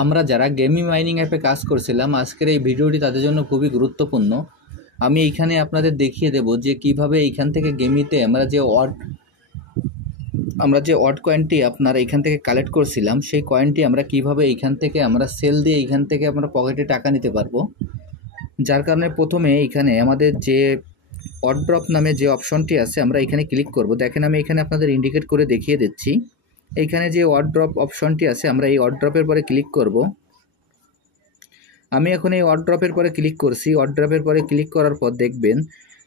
আমরা যারা গেমি মাইনিং অ্যাপে কাজ করছিলাম, আজকের এই ভিডিওটি তাদের জন্য খুবই গুরুত্বপূর্ণ। আমি এইখানে আপনাদের দেখিয়ে দেব যে কিভাবে এইখান থেকে গেমিতে আমরা যে অড কয়েনটি আপনার এইখান থেকে কালেক্ট করছিলাম, সেই কয়েনটি আমরা কিভাবে এইখান থেকে আমরা সেল দিয়ে এইখান থেকে আমরা পকেটে টাকা নিতে পারবো। যার কারণে প্রথমে এইখানে আমাদের যে অড ড্রপ নামে যে অপশনটি আছে আমরা এখানে ক্লিক করব। দেখেন আমি এখানে আপনাদের ইন্ডিকেট করে দেখিয়ে দিচ্ছি। এইখানে যে অড ড্রপ অপশনটি আছে আমরা এই অড ড্রপের পরে ক্লিক করব। আমি এখন এই অড ড্রপের পরে ক্লিক করছি। অড ড্রপের পরে ক্লিক করার পর দেখবেন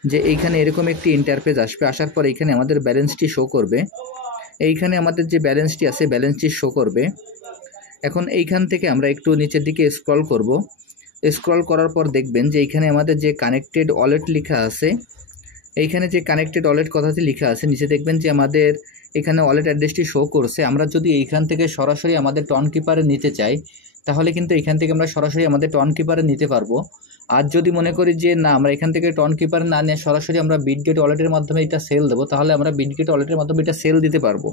যে এইখানে এরকম একটি ইন্টারফেস আসবে। আসার পর এইখানে আমাদের ব্যালেন্সটি শো করবে। এইখানে আমাদের যে ব্যালেন্সটি আছে ব্যালেন্সটি শো করবে। এখন এইখান থেকে আমরা একটু নিচের দিকে স্ক্রল করব। স্ক্রল করার পর দেখবেন যে এইখানে আমাদের যে কানেক্টেড ওয়ালেট লেখা আছে, এইখানে যে কানেক্টেড ওয়ালেট কথাটি লেখা আছে, নিচে দেখবেন যে আমাদের এখানে ওয়ালেট অ্যাড্রেসটি শো করছে। আমরা যদি এইখান থেকে সরাসরি আমাদের টন কিপারে নিতে চাই তাহলে কিন্তু এখান থেকে আমরা সরাসরি আমাদের টন কিপারে নিতে পারবো। আর যদি মনে করি যে না, আমরা এখান থেকে টন কিপারে না নিয়ে সরাসরি আমরা বিটগেট ওয়ালেটের মাধ্যমে এটা সেল দেবো, তাহলে আমরা বিটগেট ওয়ালেটের মাধ্যমে এটা সেল দিতে পারবো।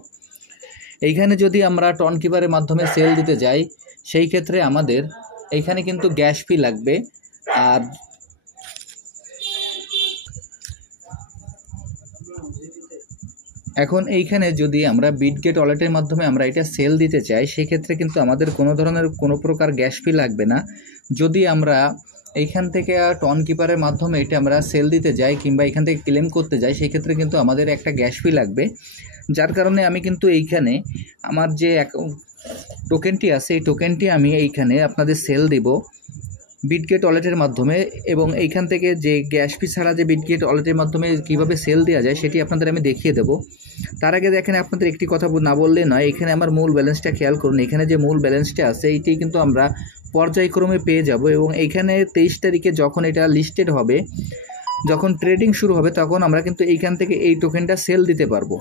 এইখানে যদি আমরা টন কিপারের মাধ্যমে সেল দিতে যাই সেই ক্ষেত্রে আমাদের এইখানে কিন্তু গ্যাস ফি লাগবে। আর এখন এইখানে যদি আমরা বিটগেট ওয়ালেটের মাধ্যমে আমরা এটা সেল দিতে চাই সেই ক্ষেত্রে কিন্তু আমাদের কোনো প্রকার গ্যাস ফি লাগবে না। যদি আমরা এইখান থেকে টন কিপারের মাধ্যমে এটা আমরা সেল দিতে যাই কিংবা এখান থেকে ক্লেম করতে যাই সেই ক্ষেত্রে কিন্তু আমাদের একটা গ্যাস ফি লাগবে। যার কারণে আমি কিন্তু এইখানে আমার যে টোকেনটি আছে এই টোকেনটি আমি এইখানে আপনাদের সেল দিব বিটগেট ওয়ালেটের মাধ্যমে। এবং এইখান থেকে যে গ্যাস ফি ছাড়া যে বিটগেট ওয়ালেটের মাধ্যমে কিভাবে সেল দেওয়া যায় সেটি আপনাদের আমি দেখিয়ে দেবো। তার আগে দেখেন আপনাদের একটি কথা না বললে নয়, এখানে আমার মূল ব্যালেন্সটা খেয়াল করুন। এখানে যে মূল ব্যালেন্সটা আছে এইটি কিন্তু আমরা পর্যায়ক্রমে পেয়ে যাব এবং এইখানে 23 তারিখে যখন এটা লিস্টেড হবে, যখন ট্রেডিং শুরু হবে তখন আমরা কিন্তু এইখান থেকে এই টোকেনটা সেল দিতে পারবো।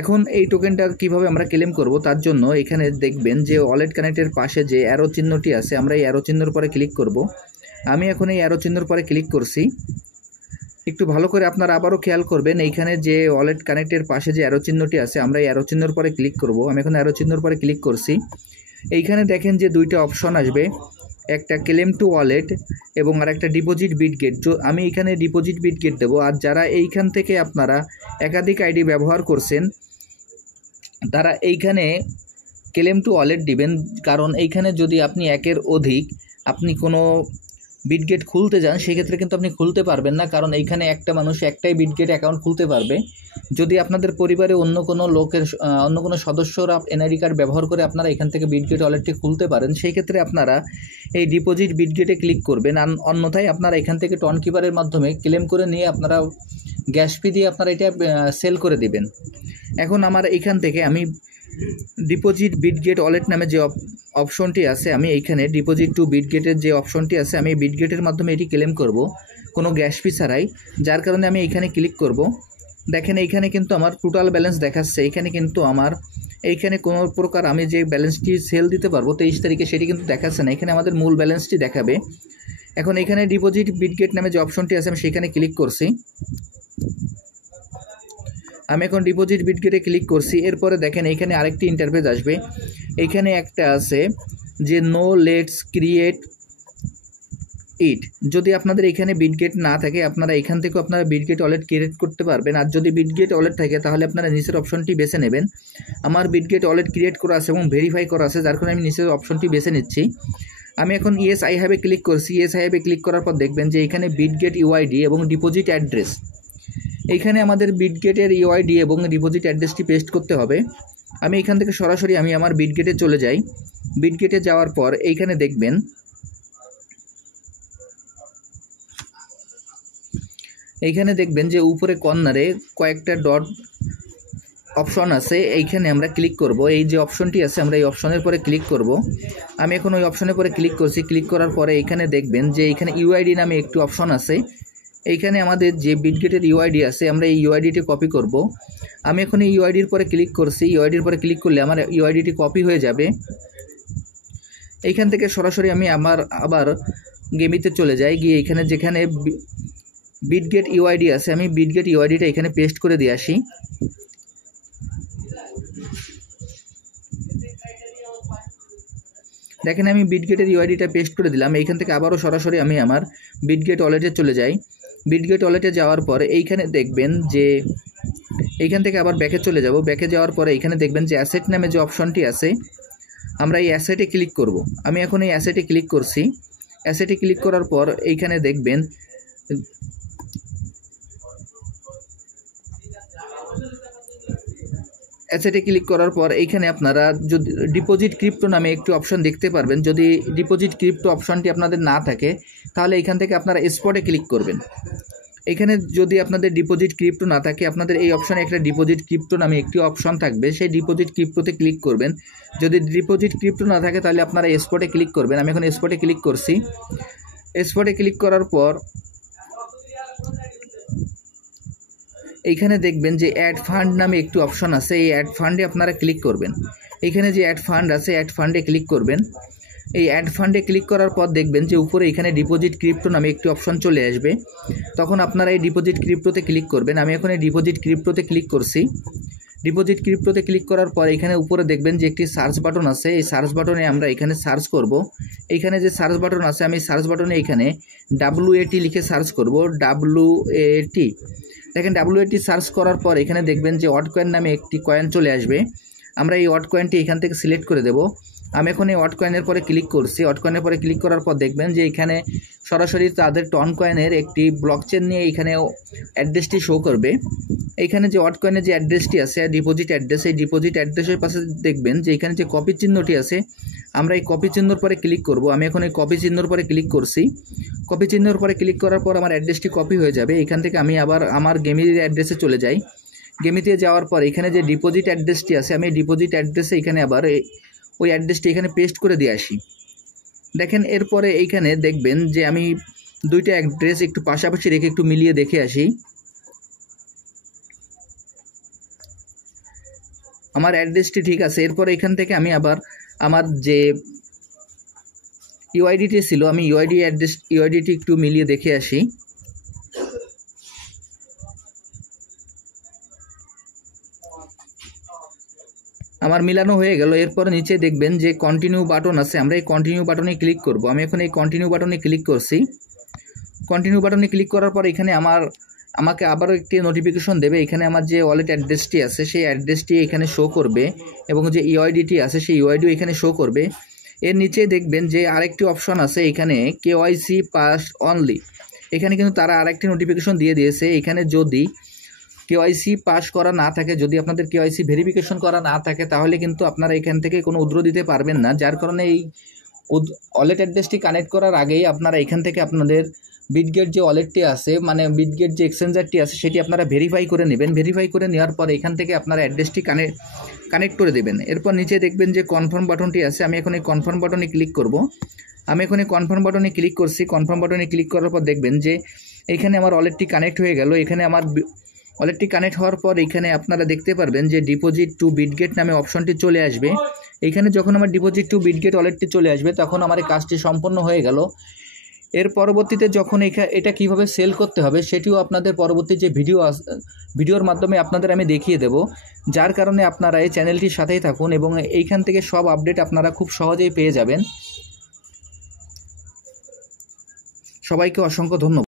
এখন এই টোকেনটা কিভাবে আমরা ক্লেম করব তার জন্য এখানে দেখবেন যে ওয়ালেট কানেক্টের পাশে যে অ্যারো চিহ্নটি আছে আমরা এই অ্যারো চিহ্নের পরে ক্লিক করব। আমি এখন এই অ্যারো চিহ্নের পরে ক্লিক করছি। একটু ভালো করে আপনারা আবারও খেয়াল করবেন, এইখানে যে ওয়ালেট কানেক্টের পাশে যে অ্যারো চিহ্নটি আছে আমরা এই অ্যারো চিহ্নের পরে ক্লিক করব। আমি এখন অ্যারো চিহ্নের পরে ক্লিক করছি। এইখানে দেখেন যে দুইটা অপশন আসবে, একটা ক্লেম টু ওয়ালেট এবং আর একটা ডিপোজিট বিটগেট। আমি এইখানে ডিপোজিট বিটগেট দেবো। আর যারা এইখান থেকে আপনারা একাধিক আইডি ব্যবহার করছেন তারা এইখানে ক্লেম টু ওয়ালেট দিবেন। কারণ এইখানে যদি আপনি একের অধিক আপনি কোনো বিটগেট খুলতে যান সেক্ষেত্রে কিন্তু আপনি খুলতে পারবেন না, কারণ এইখানে একটা মানুষ একটাই বিটগেট অ্যাকাউন্ট খুলতে পারবে। যদি আপনাদের পরিবারে অন্য কোনো সদস্যরা এনআইডি কার্ড ব্যবহার করে আপনারা এখান থেকে বিটগেট ওয়ালেটটি খুলতে পারেন, সেই ক্ষেত্রে আপনারা এই ডিপোজিট বিটগেটে ক্লিক করবেন। অন্যথায় আপনারা এখান থেকে টন কিপারের মাধ্যমে ক্লেম করে নিয়ে আপনারা গ্যাস ফি দিয়ে আপনারা এটা সেল করে দিবেন। এখন আমার এইখান থেকে আমি ডিপোজিট বিটগেট ওয়ালেট নামে যে অপশনটি আছে আমি এইখানে ডিপোজিট টু বিটগেটের যে অপশনটি আছে আমি বিটগেটের মাধ্যমে এটি ক্লেম করব কোনো গ্যাস ফি ছাড়াই। যার কারণে আমি এইখানে ক্লিক করব। দেখেন এইখানে কিন্তু আমার টোটাল ব্যালেন্স দেখাচ্ছে। এইখানে কিন্তু আমার এইখানে কোনো প্রকার আমি যে ব্যালেন্সটি সেল দিতে পারবো 23 তারিখে সেটি কিন্তু দেখাচ্ছে না, এখানে আমাদের মূল ব্যালেন্সটি দেখাবে। এখন এইখানে ডিপোজিট বিটগেট নামে যে অপশনটি আছে আমি সেখানে ক্লিক করছি। আমি এখন ডিপোজিট বিটগেটে ক্লিক করছি। এরপরে দেখেন এইখানে আরেকটি ইন্টারফেস আসবে। এইখানে একটা আছে যে নো লেটস ক্রিয়েট ইট। যদি আপনাদের এখানে বিটগেট না থাকে আপনারা এখান থেকেও আপনারা বিটগেট ওয়ালেট ক্রিয়েট করতে পারবেন। আর যদি বিটগেট ওয়ালেট থাকে তাহলে আপনারা নিচের অপশনটি বেছে নেবেন। আমার বিটগেট ওয়ালেট ক্রিয়েট করা আছে এবং ভেরিফাই করা আছে, যার কারণে আমি নিচের অপশনটি বেছে নিচ্ছি। আমি এখন ইয়েস আই হ্যাভে ক্লিক করছি। ইয়েস আই হ্যাভে ক্লিক করার পর দেখবেন যে এখানে বিটগেট ইউআইডি এবং ডিপোজিট অ্যাড্রেস, এইখানে আমাদের বিটগেটের ইউআইডি এবং ডিপোজিট অ্যাড্রেসটি পেস্ট করতে হবে। আমি এখান থেকে সরাসরি আমি আমার বিটগেটে চলে যাই। বিটগেটে যাওয়ার পর এইখানে দেখবেন যে উপরে কর্নারে কয়েকটা ডট অপশন আছে, এইখানে আমরা ক্লিক করব। এই যে অপশনটি আছে আমরা এই অপশনের পরে ক্লিক করব। আমি এখন ওই অপশনের পরে ক্লিক করছি। ক্লিক করার পরে এইখানে দেখবেন যে এইখানে ইউআইডি নামে একটি অপশন আছে। এইখানে আমাদের যে বিটগেটের ইউআইডি আছে আমরা এই ইউআইডিটি কপি করব। আমি এখন এই ইউআইডির পরে ক্লিক করছি। ইউআইডির পরে ক্লিক করলে আমার ইউআইডিটি কপি হয়ে যাবে। এইখান থেকে সরাসরি আমি আবার গেমিতে চলে যাই। গিয়ে এখানে যেখানে বিটগেট ইউআইডি আছে আমি বিটগেট ইউআইডিটা এখানে পেস্ট করে দিয়ে আসি। দেখেন আমি বিটগেটের ইউআইডিটা পেস্ট করে দিলাম। এইখান থেকে আবারও সরাসরি আমি আমার বিটগেট ওয়ালেটে চলে যাই। বিটগেট ওয়ালেটে যাওয়ার পর এইখানে দেখবেন যে এইখান থেকে আবার ব্যাকে চলে যাব। ব্যাকে যাওয়ার পরে এইখানে দেখবেন যে অ্যাসেট নামে যে অপশনটি আছে, আমরা এই অ্যাসেটে ক্লিক করব। আমি এখন এই অ্যাসেটে ক্লিক করছি। অ্যাসেটে ক্লিক করার পর এইখানে দেখবেন অ্যাসেটে ক্লিক করার পর এইখানে আপনারা যদি ডিপোজিট ক্রিপ্টো নামে একটি অপশন দেখতে পারবেন। যদি ডিপোজিট ক্রিপ্টো অপশনটি আপনাদের না থাকে তাহলে এইখান থেকে আপনারা স্পটে ক্লিক করবেন। এখানে যদি আপনাদের ডিপোজিট ক্রিপ্টো না থাকে, আপনাদের এই অপশনে একটা ডিপোজিট ক্রিপ্টো নামে একটি অপশন থাকবে, সেই ডিপোজিট ক্রিপ্টোতে ক্লিক করবেন। যদি ডিপোজিট ক্রিপ্টো না থাকে তাহলে আপনারা স্পটে ক্লিক করবেন। আমি এখন স্পটে ক্লিক করছি। স্পটে ক্লিক করার পর এইখানে দেখবেন যে অ্যাড ফান্ড নামে একটি অপশন আছে, এই অ্যাড ফান্ডে আপনারা ক্লিক করবেন। এইখানে যে অ্যাড ফান্ড আছে, অ্যাড ফান্ডে ক্লিক করবেন। এই অ্যাড ফান্ডে ক্লিক করার পর দেখবেন যে উপরে এখানে ডিপোজিট ক্রিপ্টো নামে একটি অপশন চলে আসবে, তখন আপনারা এই ডিপোজিট ক্রিপ্টোতে ক্লিক করবেন। আমি এখন এই ডিপোজিট ক্রিপ্টোতে ক্লিক করছি। ডিপোজিট ক্রিপ্টোতে ক্লিক করার পর এখানে উপরে দেখবেন যে একটি সার্চ বাটন আছে, এই সার্চ বাটনে আমরা এখানে সার্চ করব। এইখানে যে সার্চ বাটন আছে, আমি সার্চ বাটনে এখানে WAT লিখে সার্চ করব। WAT দেখেন, WAT সার্চ করার পর এখানে দেখবেন যে ওয়াট কয়েন নামে একটি কয়েন চলে আসবে। আমরা এই ওয়াট কয়েনটি এখান থেকে সিলেক্ট করে দেব। আমি এখন এই ওয়াট কয়েনের পরে ক্লিক করছি। ওয়াট কয়েনের পরে ক্লিক করার পর দেখবেন যে এখানে সরাসরি তাদের টন কয়েনের একটি ব্লকচেন নিয়ে এখানে অ্যাড্রেসটি শো করবে। এইখানে যে ওয়াট কয়েনের যে অ্যাড্রেসটি আছে, ডিপোজিট অ্যাড্রেস, এই ডিপোজিট অ্যাড্রেসের পাশে দেখবেন যে এখানে যে কপি চিহ্নটি আছে, আমরা এই কপি চিহ্নর পরে ক্লিক করব। আমি এখন এই কপি চিহ্নর পরে ক্লিক করছি। কপি চিহ্নর পরে ক্লিক করার পর আমার অ্যাড্রেসটি কপি হয়ে যাবে। এখান থেকে আমি আবার আমার গেমির অ্যাড্রেসে চলে যাই। গেমিতে যাওয়ার পর এখানে যে ডিপোজিট অ্যাড্রেসটি আছে, আমি ডিপোজিট অ্যাড্রেসে এখানে আবার ওই অ্যাড্রেসটি এখানে পেস্ট করে দিয়ে আসি। দেখেন এরপরে এইখানে দেখবেন যে আমি দুইটা অ্যাড্রেস একটু পাশাপাশি রেখে একটু মিলিয়ে দেখে আসি। আমার অ্যাড্রেসটি ঠিক আছে। এরপর এখান থেকে আমি আবার আমার যে ইউআইডিটি ছিল, আমি ইউআইডিটি একটু মিলিয়ে দেখে আসি। আমার মিলানো হয়ে গেল। এরপর নিচে দেখবেন যে কন্টিনিউ বাটন আছে, আমরা এই কন্টিনিউ বাটনে ক্লিক করব। আমি এখন এই কন্টিনিউ বাটনে ক্লিক করছি। কন্টিনিউ বাটনে ক্লিক করার পর এখানে আমাকে আবারও একটি নোটিফিকেশন দেবে। এখানে আমার যে ওয়ালেট অ্যাড্রেসটি আছে সেই অ্যাড্রেসটি এখানে শো করবে এবং যে ইউআইডিটি আছে সেই ইউআইডিও এখানে শো করবে। এর নিচে দেখবেন যে আরেকটি অপশন আছে, এখানে KYC পাস অনলি। এখানে কিন্তু তারা আরেকটি নোটিফিকেশন দিয়ে দিয়েছে। এখানে যদি KYC পাস করা না থাকে, যদি আপনাদের KYC ভেরিফিকেশন করা না থাকে, তাহলে কিন্তু আপনারা এখান থেকে কোনো উইথড্র দিতে পারবেন না। যার কারণে এই ওয়ালেট অ্যাড্রেসটি কানেক্ট করার আগেই আপনারা এখান থেকে আপনাদের বিটগেট যে ওয়ালেটটি আছে, মানে বিটগেট যে এক্সচেঞ্জারটি আছে, সেটি আপনারা ভেরিফাই করে নেবেন। ভেরিফাই করে নেওয়ার পর এখান থেকে আপনারা অ্যাড্রেসটি কানেক্ট করে দেবেন। এরপর নিচে দেখবেন যে কনফার্ম বাটনটি আছে, আমি এখন এই কনফার্ম বাটনে ক্লিক করব। আমি এখন এই কনফার্ম বাটনে ক্লিক করছি। কনফার্ম বাটনে ক্লিক করার পর দেখবেন যে এখানে আমার ওয়ালেটটি কানেক্ট হয়ে গেল। এখানে আমার ওয়ালেটটি কানেক্ট হওয়ার পর এখানে আপনারা দেখতে পারবেন যে ডিপোজিট টু বিটগেট নামে অপশনটি চলে আসবে। এখানে যখন আমার ডিপোজিট টু বিটগেট ওয়ালেটটি চলে আসবে, তখন আমার এই কাজটি সম্পন্ন হয়ে গেল। এর পরবর্তীতে যখন এটা কিভাবে সেল করতে হবে সেটিও আপনাদের পরবর্তী যে ভিডিওর মাধ্যমে আপনাদের আমি দেখিয়ে দেব। যার কারণে আপনারা এই চ্যানেলটির সাথেই থাকুন এবং এইখান থেকে সব আপডেট আপনারা খুব সহজেই পেয়ে যাবেন। সবাইকে অসংখ্য ধন্যবাদ।